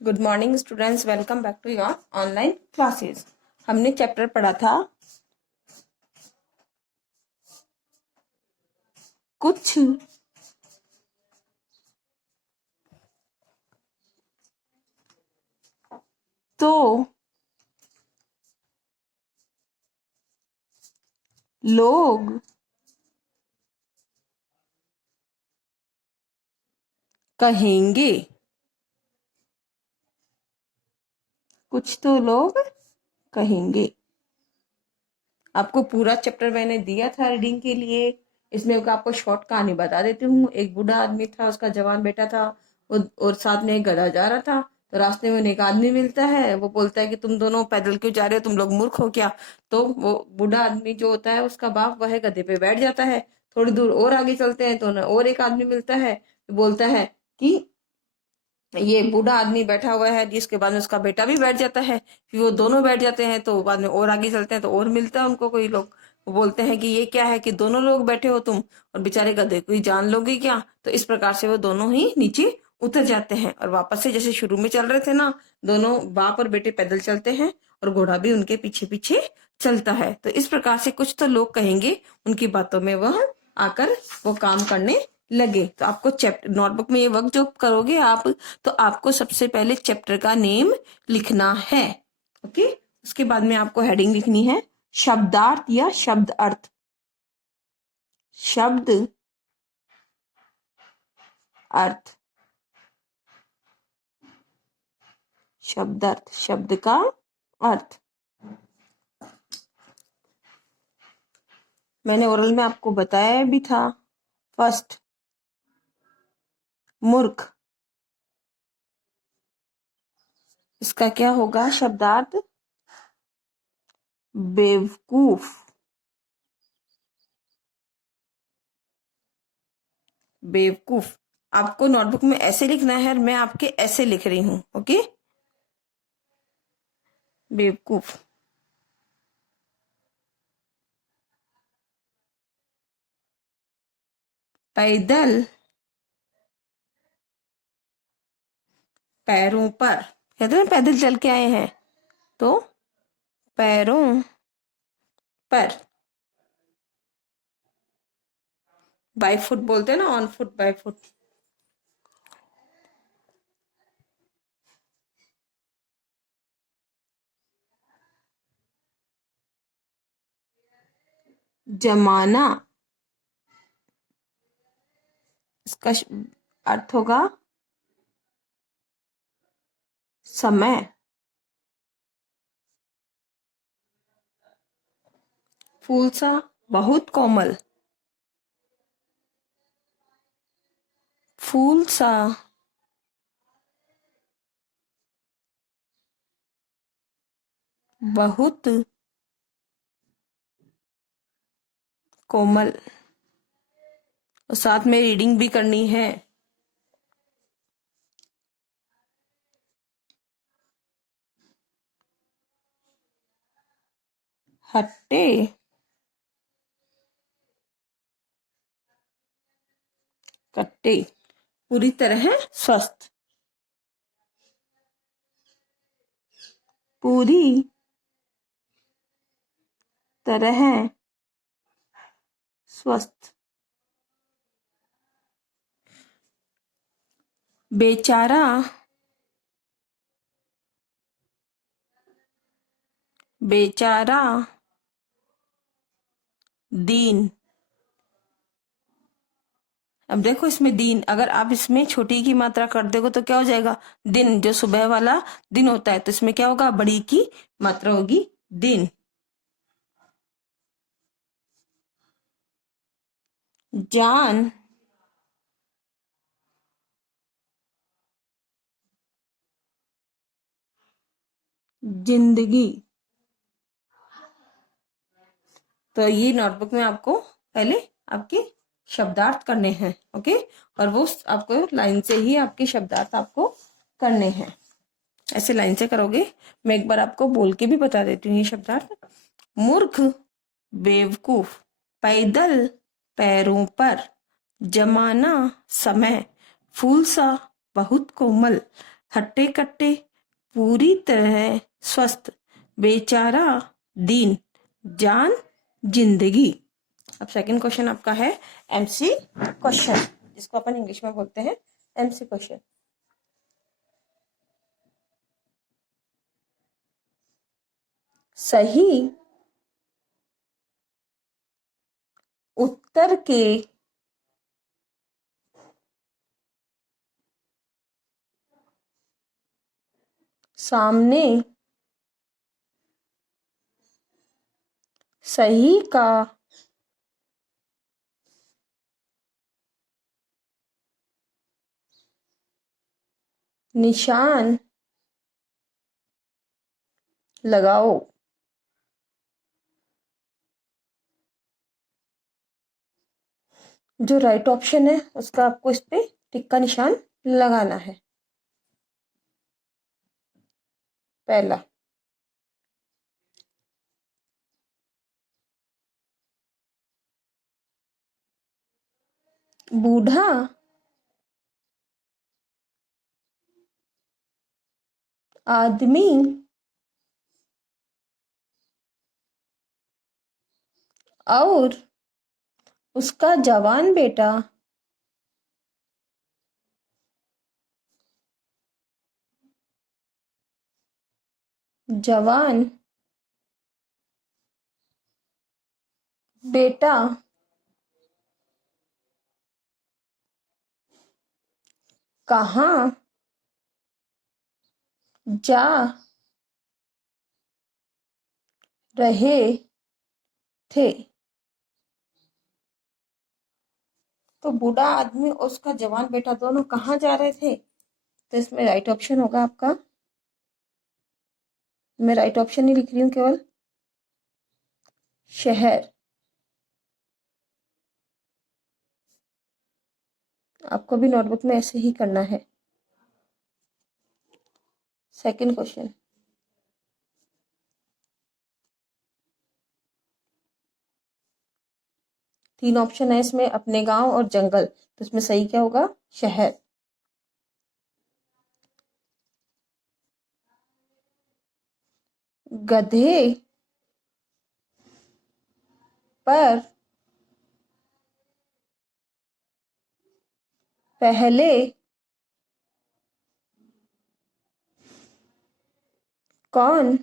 Good morning students, welcome back to your online classes. हमने chapter पढ़ा था कुछ तो लोग कहेंगे। कुछ तो लोग कहेंगे। आपको पूरा चैप्टर मैंने दिया था रीडिंग के लिए। इसमें आपको शॉर्ट कहानी बता देती हूँ। एक बूढ़ा आदमी था, उसका जवान बेटा था, और साथ में एक गधा जा रहा था। तो रास्ते में एक आदमी मिलता है, वो बोलता है कि तुम दोनों पैदल क्यों जा रहे हो, तुम लोग मूर्ख हो क्या। तो वो बूढ़ा आदमी जो होता है, उसका बाप, वह गधे पे बैठ जाता है। थोड़ी दूर और आगे चलते हैं तो और एक आदमी मिलता है, बोलता है कि ये बूढ़ा आदमी बैठा हुआ है, जिसके बाद में उसका बेटा भी बैठ जाता है। फिर वो दोनों बैठ जाते हैं, तो बाद में और आगे चलते हैं तो और मिलता है उनको कोई लोग। वो बोलते हैं कि ये क्या है कि दोनों लोग बैठे हो तुम, और बेचारे गधे को ही जान लोगे क्या। तो इस प्रकार से वो दोनों ही नीचे उतर जाते हैं, और वापस से जैसे शुरू में चल रहे थे ना, दोनों बाप और बेटे पैदल चलते हैं, और घोड़ा भी उनके पीछे पीछे चलता है। तो इस प्रकार से कुछ तो लोग कहेंगे, उनकी बातों में वह आकर वो काम करने लगे। तो आपको चैप्टर नोटबुक में ये वर्क जो करोगे आप, तो आपको सबसे पहले चैप्टर का नेम लिखना है। ओके, उसके बाद में आपको हेडिंग लिखनी है शब्दार्थ या शब्द अर्थ। शब्द अर्थ, शब्द अर्थ, शब्द का अर्थ। मैंने ओरल में आपको बताया भी था। फर्स्ट, मूर्ख। इसका क्या होगा शब्दार्थ? बेवकूफ। बेवकूफ। आपको नोटबुक में ऐसे लिखना है, मैं आपके ऐसे लिख रही हूं। ओके, बेवकूफ। पैदल, पैरों पर। कहते हैं पैदल चल के आए हैं, तो पैरों पर। बाई फुट बोलते हैं ना, ऑन फुट, बाई फुट। जमाना, इसका अर्थ होगा समय। फूल सा, बहुत कोमल। फूल सा, बहुत कोमल। और साथ में रीडिंग भी करनी है। हट्टे, कट्टे। पूरी तरह स्वस्थ। पूरी तरह स्वस्थ। बेचारा, बेचारा। दीन। अब देखो, इसमें दिन, अगर आप इसमें छोटी की मात्रा कर दोगे तो क्या हो जाएगा? दिन। जो सुबह वाला दिन होता है, तो इसमें क्या होगा? बड़ी की मात्रा होगी दिन। जान, जिंदगी। तो ये नोटबुक में आपको पहले आपके शब्दार्थ करने हैं। ओके, और वो आपको लाइन से ही आपके शब्दार्थ आपको करने हैं। ऐसे लाइन से करोगे। मैं एक बार आपको बोल के भी बता देती हूँ ये शब्दार्थ। मूर्ख, बेवकूफ। पैदल, पैरों पर। जमाना, समय। फूल सा, बहुत कोमल। हट्टे कट्टे पूरी तरह स्वस्थ, बेचारा दीन जान जिंदगी। अब सेकंड क्वेश्चन आपका है एमसी क्वेश्चन, जिसको अपन इंग्लिश में बोलते हैं एमसी क्वेश्चन। सही उत्तर के सामने सही का निशान लगाओ। जो राइट ऑप्शन है उसका आपको इस पे टिक का निशान लगाना है। पहला, बूढ़ा आदमी और उसका जवान बेटा जवान बेटा कहाँ जा रहे थे। तो बूढ़ा आदमी और उसका जवान बेटा दोनों कहाँ जा रहे थे? तो इसमें राइट ऑप्शन होगा आपका, मैं राइट ऑप्शन ही लिख रही हूँ केवल, शहर। आपको भी नोटबुक में ऐसे ही करना है। सेकंड क्वेश्चन, तीन ऑप्शन है इसमें, अपने गांव और जंगल, तो इसमें सही क्या होगा? शहर। गधे पर पहले कौन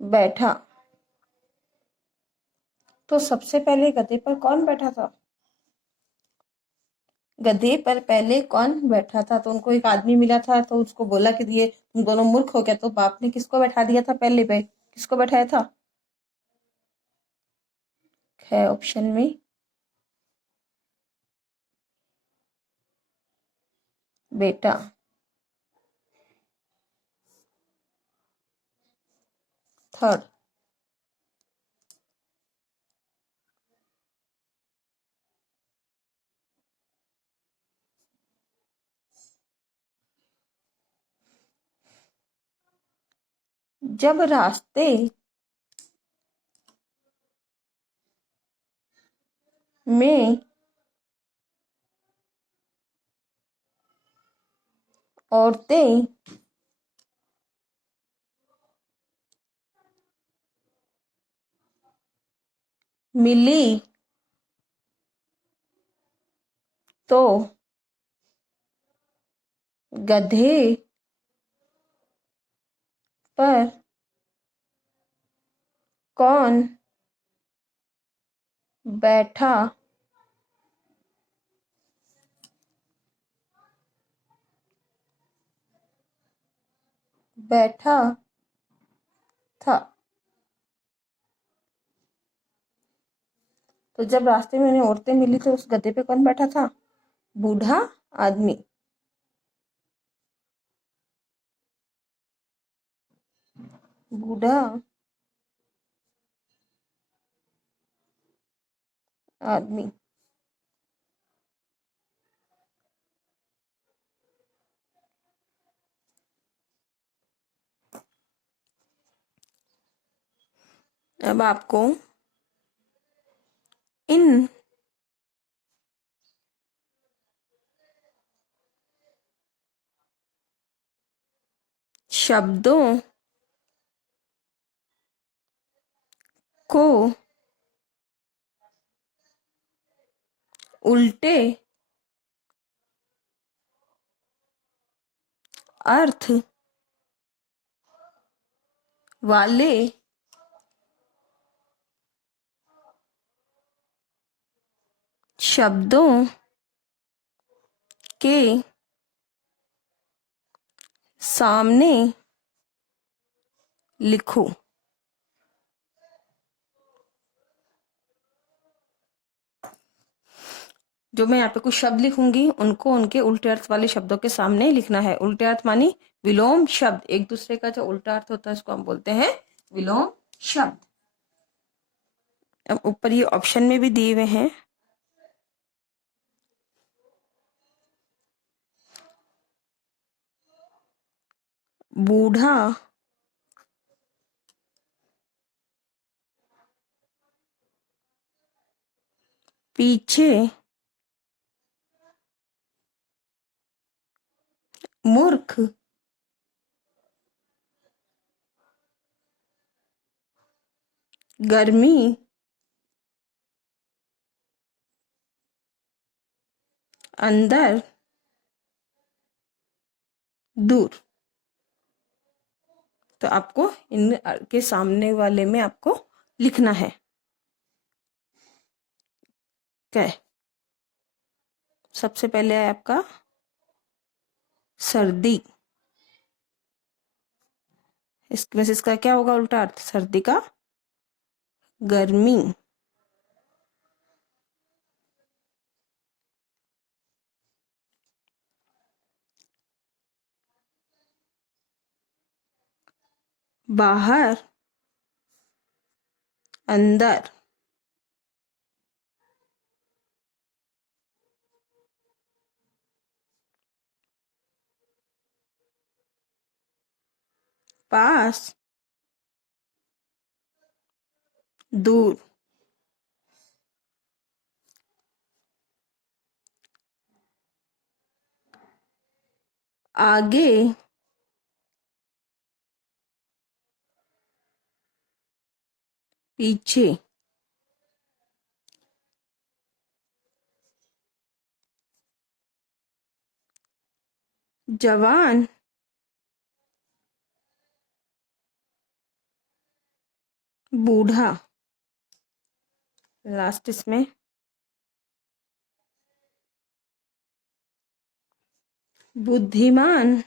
बैठा? तो सबसे पहले गधे पर कौन बैठा था? गधे पर पहले कौन बैठा था? तो उनको एक आदमी मिला था, तो उसको बोला कि ये तुम दोनों मूर्ख हो क्या? तो बाप ने किसको बैठा दिया था पहले पे? किसको बैठाया था? है ऑप्शन में बेटा। थर्ड, जब रास्ते में औरतें मिली तो गधे पर कौन बैठा बैठा था? तो जब रास्ते में उन्हें औरतें मिली तो उस गधे पे कौन बैठा था? बूढ़ा आदमी। बूढ़ा आदमी। अब आपको इन शब्दों को उल्टे अर्थ वाले शब्दों के सामने लिखो। जो मैं यहाँ पे कुछ शब्द लिखूंगी उनको उनके उल्टे अर्थ वाले शब्दों के सामने लिखना है। उल्टे अर्थ मानी विलोम शब्द, एक दूसरे का जो उल्टा अर्थ होता है उसको हम बोलते हैं विलोम शब्द। अब ऊपर ये ऑप्शन में भी दिए हुए हैं। बूढ़ा पीछे मूर्ख गर्मी अंदर दूर। तो आपको इन के सामने वाले में आपको लिखना है। क्या है? सबसे पहले है आपका सर्दी। इसका क्या होगा उल्टा अर्थ? सर्दी का गर्मी। बाहर अंदर। पास दूर। आगे पीछे। जवान बूढ़ा। लास्ट इसमें बुद्धिमान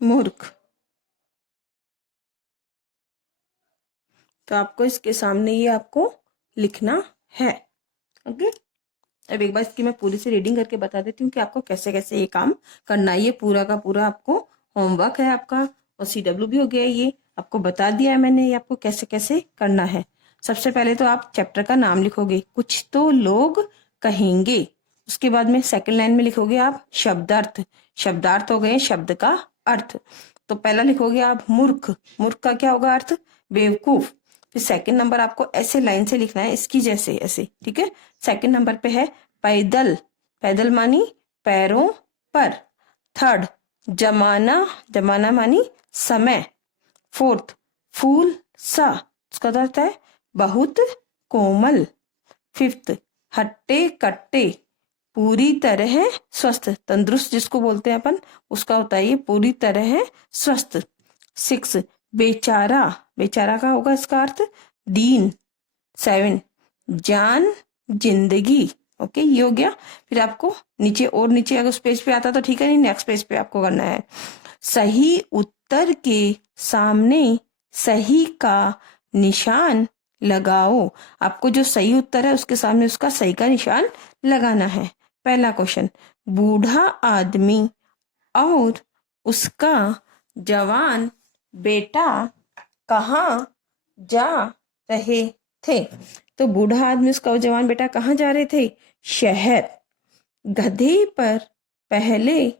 मूर्ख। तो आपको इसके सामने ये आपको लिखना है। ओके, अब एक बार इसकी मैं पूरी से रीडिंग करके बता देती हूँ कि आपको कैसे कैसे ये काम करना है। ये पूरा का पूरा आपको होमवर्क है आपका, और CW भी हो गया। ये आपको बता दिया है मैंने, ये आपको कैसे कैसे करना है। सबसे पहले तो आप चैप्टर का नाम लिखोगे, कुछ तो लोग कहेंगे। उसके बाद में सेकंड लाइन में लिखोगे आप शब्दार्थ। शब्दार्थ हो गए शब्द का अर्थ। तो पहला लिखोगे आप मूर्ख। मूर्ख का क्या होगा अर्थ? बेवकूफ। फिर सेकंड नंबर आपको ऐसे लाइन से लिखना है, इसकी जैसे, ऐसे, ठीक है। सेकंड नंबर पे है पैदल। पैदल मानी पैरों पर। थर्ड जमाना। जमाना मानी समय। फोर्थ फूल सा, उसका अर्थ है बहुत कोमल। फिफ्थ हट्टे कट्टे, पूरी तरह स्वस्थ। तंदुरुस्त जिसको बोलते हैं अपन, उसका होता है ये पूरी तरह स्वस्थ। सिक्स बेचारा। बेचारा का होगा इसका अर्थ दीन। सेवन जान जिंदगी। ओके, ये हो गया। फिर आपको नीचे, और नीचे अगर उस पेज पे आता तो ठीक है, नहीं नेक्स्ट पेज पे आपको करना है। सही उत्तर के सामने सही का निशान लगाओ। आपको जो सही उत्तर है उसके सामने उसका सही का निशान लगाना है। पहला क्वेश्चन, बूढ़ा आदमी और उसका जवान बेटा कहाँ जा रहे थे? तो बूढ़ा आदमी उसका जवान बेटा कहाँ जा रहे थे? शहर। गधे पर पहले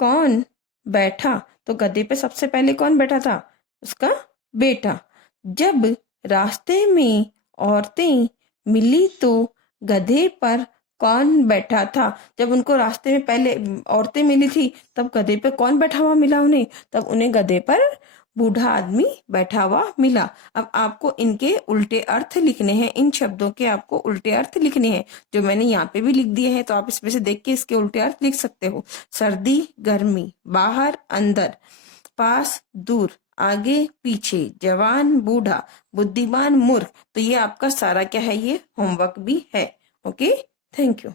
कौन बैठा? तो गधे पे सबसे पहले कौन बैठा था? उसका बेटा। जब रास्ते में औरतें मिली तो गधे पर कौन बैठा था। जब उनको रास्ते में पहले औरतें मिली थी तब गधे पे कौन बैठा हुआ मिला उन्हें, तब उन्हें गधे पर बूढ़ा आदमी बैठा हुआ मिला। अब आपको इनके उल्टे अर्थ लिखने हैं, इन शब्दों के आपको उल्टे अर्थ लिखने हैं जो मैंने यहाँ पे भी लिख दिए हैं, तो आप इसमें से देख के इसके उल्टे अर्थ लिख सकते हो। सर्दी गर्मी, बाहर अंदर, पास दूर, आगे पीछे, जवान बूढ़ा, बुद्धिमान मूर्ख। तो ये आपका सारा क्या है, ये होमवर्क भी है। Okay, thank you.